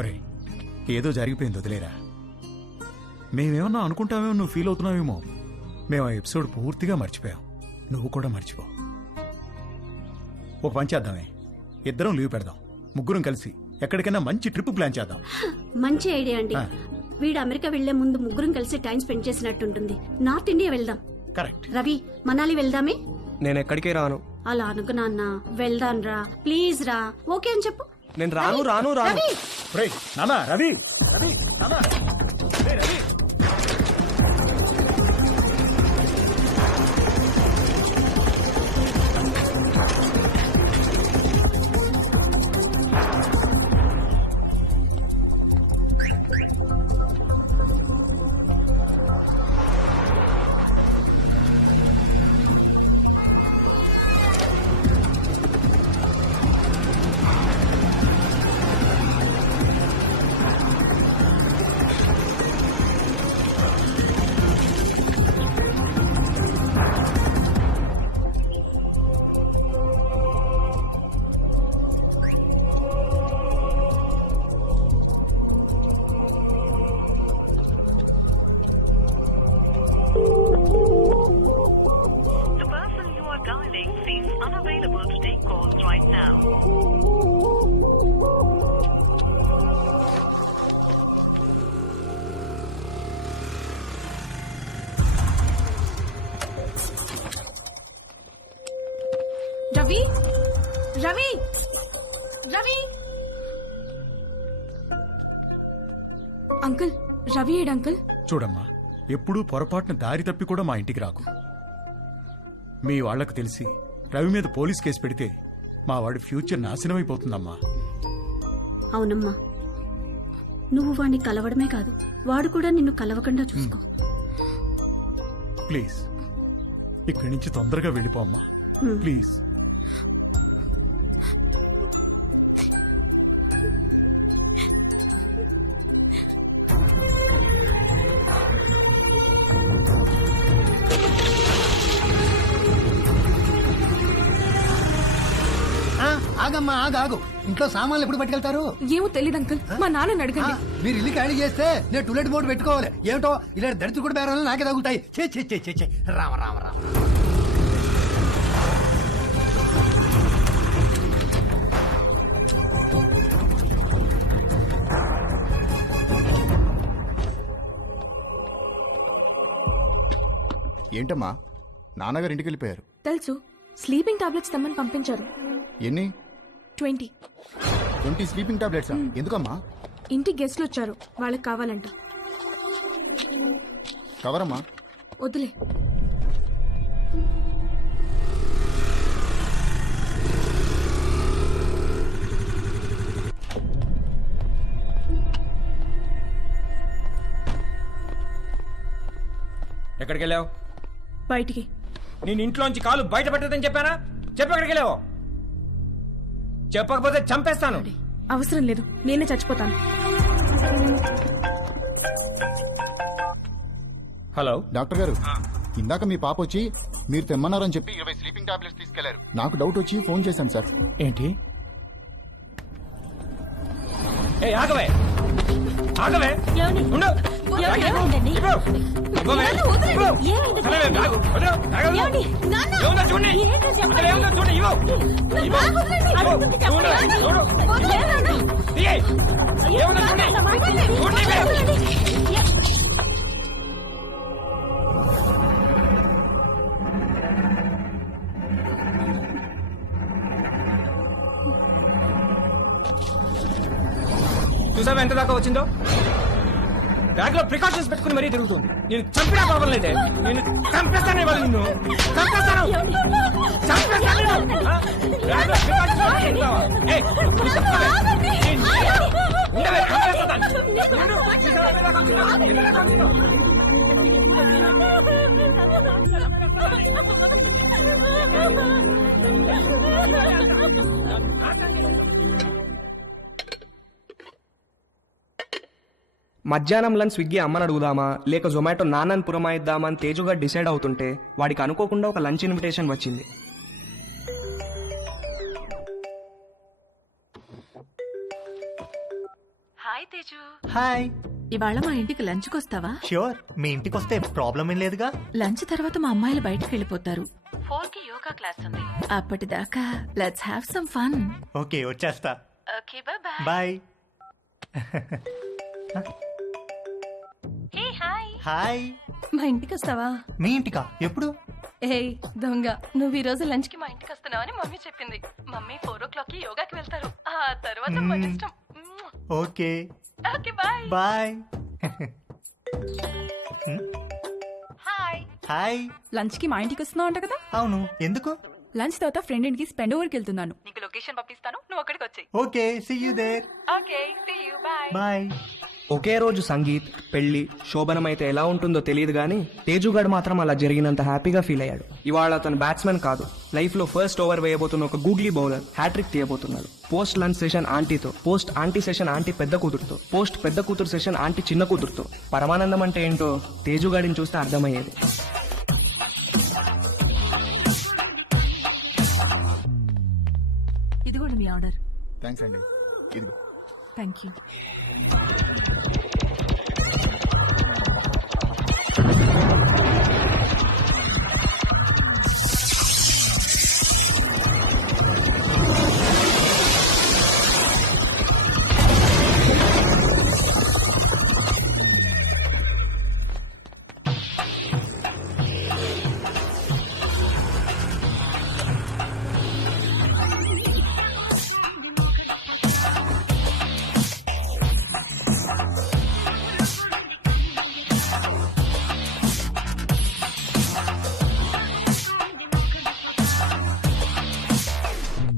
ఒరే ఏదో జరిగిపోయింది వదిలేరా. మేమేమన్నా అనుకుంటామేమో నువ్వు ఫీల్ అవుతున్నావేమో. మేము ఆ ఎపిసోడ్ పూర్తిగా మర్చిపోయాం. నువ్వు కూడా మర్చిపో. ఒక పని చేద్దామే, ఇద్దరం లీవ్ పెడదాం, ముగ్గురం కలిసి ఎక్కడికైనా మంచి ట్రిప్ ప్లాన్ చేద్దాం. మంచి ఐడియా అండి. వీడు అమెరికా వెళ్లే ముందు ముగ్గురం కలిసి టైం స్పెండ్ చేసినట్టుంటుంది. నార్త్ ఇండియా వెళ్దాం. కరెక్ట్. రవి, మనాలి వెళ్దామే. నేను ఎక్కడికి రాను. అలా అనుకు నాన్న. వెళ్దాం రా, ప్లీజ్ రా. ఓకే అని చెప్పు. నేను రాను రాను రాను. రవి నానా, రవి రవి నానా, రవి. రవి, రవి, రవి. అంకుల్, రవి ఏడు అంకుల్? చూడమ్మా, ఎప్పుడూ పొరపాటున దారి తప్పి కూడా మా ఇంటికి రాకు. మీ వాళ్లకు తెలిసి రవి మీద పోలీస్ కేసు పెడితే మా వాడి ఫ్యూచర్ నాశనమైపోతుందమ్మా. అవునమ్మా, నువ్వు వాడిని కలవడమే కాదు, వాడు కూడా నిన్ను కలవకుండా చూసుకో. ప్లీజ్ ఇక్కడి నుంచి తొందరగా వెళ్ళిపో అమ్మా, ప్లీజ్. ఆగమ్మా, ఆగు. ఇంట్లో సామాన్లు ఎప్పుడు పట్టుకెళ్తారు? ఏమో తెలియదు అంకుల్, మా నాన్నని అడగండి. మీరు ఇల్లు ఖాళీ చేస్తే నేను టూలెట్ బోర్డు పెట్టుకోవాలి. ఏమిటో ఇలా దరిద్ర కూడా బేరాలు నాకే తగులుతాయి. చే రామ రామ రామ. ఏంటమ్మా, నాన్నగారు ఇంటికి వెళ్ళిపోయారు? తెలుసు, స్లీపింగ్ టాబ్లెట్స్ తెమ్మని పంపించారు. ఎన్ని? 20. 20 స్లీపింగ్ టాబ్లెట్సా? ఎందుకమ్మా? ఇంటి గెస్ట్లు వచ్చారు, వాళ్ళకి కావాలంట. కవరమ్మా. వద్దులే. ఎక్కడికి వెళ్ళావు? బయటికి. నేను ఇంట్లోంచి కాలు బయట పెట్టదని చెప్పానా? చెప్పు, ఎక్కడికి వెళ్ళావు? చెప్పకపోతే చంపేస్తాను. అవసరం లేదు, నేనే చచ్చిపోతాను. హలో డాక్టర్ గారు, ఇందాక మీ పాప వచ్చి మీరు తెమ్మన్నారని చెప్పి 20 స్లీపింగ్ టాబ్లెట్స్ తీసుకెళ్లారు. నాకు డౌట్ వచ్చి ఫోన్ చేశాను సార్. ఏంటి? ఏ ఆగవే, ఆగవే, ఉండు. చూసావా ఎంత దాకా వచ్చిందో? బ్యాగ్ లో ప్రికాషన్స్ పెట్టుకుని మరీ తిరుగుతుంది. నేను చంపినా పర్వాలేదు లేదే, నేను చంపేస్తాను. ఇవాళ నిన్ను చంపేస్తాను. మధ్యాహ్నం లంచ్ స్విగ్గీ అమ్మని అడుగుదామా లేక జొమాటో నాన్నని పురమాయిద్దామా అని తేజుగా డిసైడ్ అవుతుంటే వాడికి అనుకోకుండా ఒక లంచ్ ఇన్విటేషన్ వచ్చింది. Hi hi. ఇవాళ మా ఇంటికి లంచ్కి వస్తావా? ష్యూర్, మీ ఇంటికి వస్తే ప్రాబ్లం ఏం లేదుగా. లంచ్ తర్వాత మా అమ్మాయిలు బయటకు వెళ్ళిపోతారు. 4కి యోగా క్లాస్ ఉంది. అప్పటిదాకా let's have some fun. Okay, వచ్చేస్తా. Okay, bye. Bye. Hey hi. Hi. మా ఇంటికి వస్తావా? మీ ఇంటికా? ఎప్పుడు? ఏయ్ దొంగ, నువ్వు ఈ రోజు లంచ్ కి మా ఇంటికి వస్తున్నావని మమ్మీ చెప్పింది. మమ్మీ 4 o'clock కి యోగాకి వెళ్తారు. ఆ తర్వాత మన ఇష్టం. Okay okay, bye. Bye. Hi. Hi. Lunch కి మా ఇంటికి వస్తున్నావు అంట కదా? అవును, ఎందుకు? లంచ్ తర్వాత ఫ్రెండ్ ఇంటికి స్పెండ్ ఓవర్కి వెళ్తున్నాను. నీకు లొకేషన్ పంపిస్తాను, నువ్వు అక్కడికి వచ్చేయ్. Okay, see you there. Okay, see you, bye. Bye. ఒకే రోజు సంగీత్, పెళ్లి, శోభనం అయితే ఎలా ఉంటుందో తెలియదు కానీ తేజుగాడు మాత్రం అలా జరిగినంత హ్యాపీగా ఫీల్ అయ్యాడు. ఇవాళ అతను బ్యాట్స్మెన్ కాదు, లైఫ్ లో ఫస్ట్ ఓవర్ వేయబోతున్న ఒక గూగ్లీ బౌలర్ హ్యాట్రిక్ తీయబోతున్నాడు. పోస్ట్ లంచ్ సెషన్ ఆంటీతో, పోస్ట్ ఆంటీ సెషన్ ఆంటీ పెద్ద కూతురుతో, పోస్ట్ పెద్ద కూతురు సెషన్ ఆంటీ చిన్న కూతురుతో. పరమానందం అంటే ఏంటో తేజుగాడిని చూస్తే అర్థమయ్యేది. ఇదిగోండి మీ ఆర్డర్. థ్యాంక్స్ అండి. ఇదిగో. Thank you.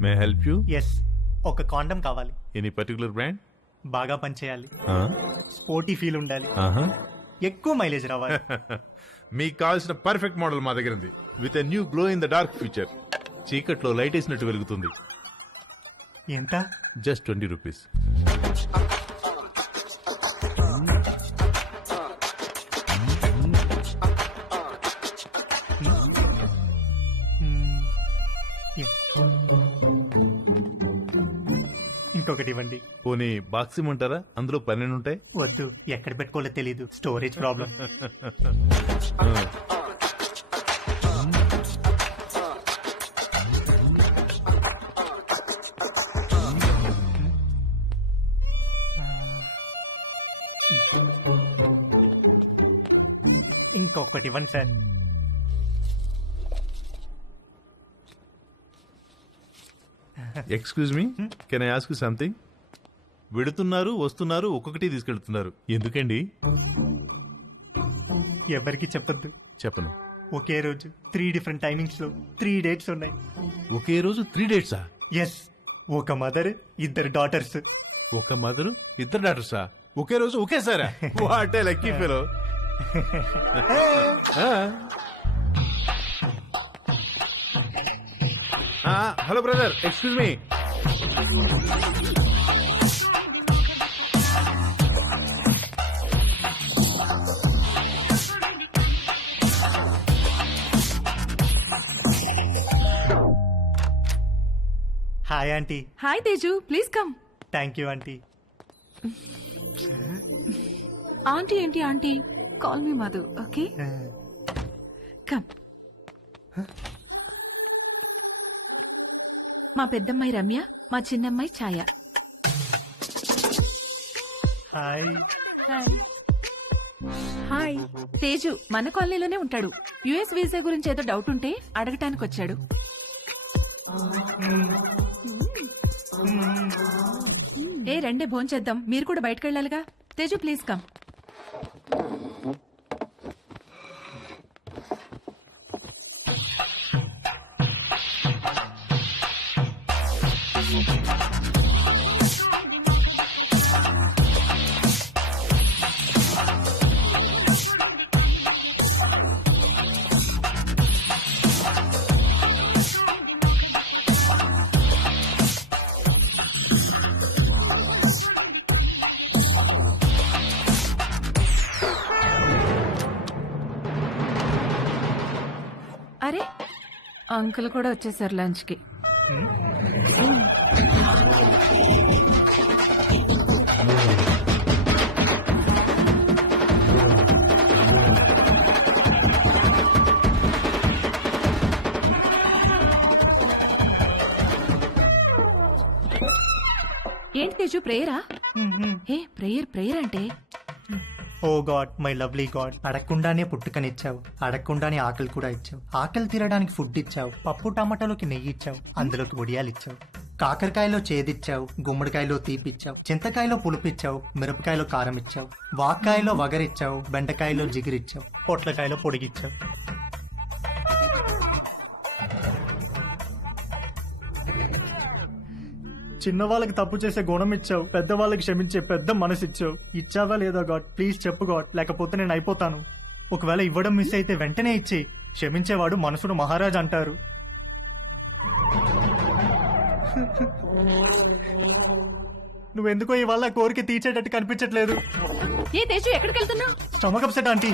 May help you? Yes, ఒక కాండం కావాలి. Any particular brand? బాగా పనిచేయాలి, స్పోర్టీ ఫీల్ ఉండాలి, ఎక్కువ మైలేజ్ రావాలి. మీకు కావాల్సిన పర్ఫెక్ట్ మోడల్ మా దగ్గర ఉంది. With a new glow in the dark feature. చీకట్లో లైట్ వేసినట్టు వెలుగుతుంది. ఎంత? Just 20 rupees. ఇంకొకటి ఇవ్వండి. పోనీ బాక్స్ ఇమ్మంటారా? అందులో 12 ఉంటాయి. వద్దు, ఎక్కడ పెట్టుకోవాలో తెలీదు, స్టోరేజ్ ప్రాబ్లం. ఇంకొకటి ఇవ్వండి sir. Excuse me, can I ask you something? వెడుతున్నారు, వస్తున్నారు, ఒక్కొక్కటి తీసుకెళ్తున్నారు, ఎందుకండి? ఎవరికి చెప్పొద్దు. చెప్పను. ఒకే రోజు 3 డిఫరెంట్ టైమింగ్స్ లో 3 డేట్స్ ఉన్నాయి. ఒకే రోజు 3 డేట్సా? ఎస్, ఒక మదర్, 2 డాటర్స్. ఒక మదరు, 2 డాటర్సా? ఒకే రోజు ఒకేసారా? What a lucky fellow. Hello brother, excuse me. Hi aunty. Hi Teju, please come. Thank you aunty. Aunty ఏంటి aunty? Call me Madhu, okay? Come. మా పెద్దమ్మాయి రమ్య, మా చిన్నమ్మాయి Chaya. Hi. Hi. Hi. Teju మన కాలనీలోనే ఉంటాడు. యుఎస్ వీసా గురించి ఏదో డౌట్ ఉంటే అడగటానికి వచ్చాడు. ఏ రండే భోంచేద్దాం, మీరు కూడా బయటకు వెళ్ళాలిగా. Teju please come. అరే, అంకుల్ కూడా వచ్చేసారు లంచ్కి. ఏంటి తేజు ప్రేయరా? ఏ ప్రేయర్ అంటే? Oh god, my lovely god, అడగకుండానే పుట్టుకనిచ్చావు, అడగకుండానే ఆకలి కూడా ఇచ్చావు, ఆకలి తీరడానికి ఫుడ్ ఇచ్చావు, పప్పు టమాటాలోకి నెయ్యి ఇచ్చావు, అందులోకి వడియాలు ఇచ్చావు, కాకరకాయలో చేదిచ్చావు, గుమ్మడికాయలో తీపిచ్చావు, చింతకాయలో పులుపిచ్చావు, మిరపకాయలో కారం ఇచ్చావు, వాక్కాయలో వగరిచ్చావు, బెండకాయలో జిగిరిచ్చావు, పొట్లకాయలో పొడిగిచ్చావు. చిన్నవాళ్ళకి తప్పు చేసే గుణం ఇచ్చావు, పెద్దవాళ్ళకి క్షమించే పెద్ద మనసు ఇచ్చావు. ఇచ్చావా లేదా గాడ్? ప్లీజ్ చెప్పు గాడ్, లేకపోతే నేను అయిపోతాను. ఒకవేళ ఇవ్వడం మిస్ అయితే వెంటనే ఇచ్చి, క్షమించేవాడు మనసును మహారాజ్ అంటారు. నువ్వెందుకో ఇవాళ కోరిక తీర్చేటట్టు కనిపించట్లేదు. ఏ తేజు ఎక్కడికి వెళ్తున్నావు? Stomach upset aunty.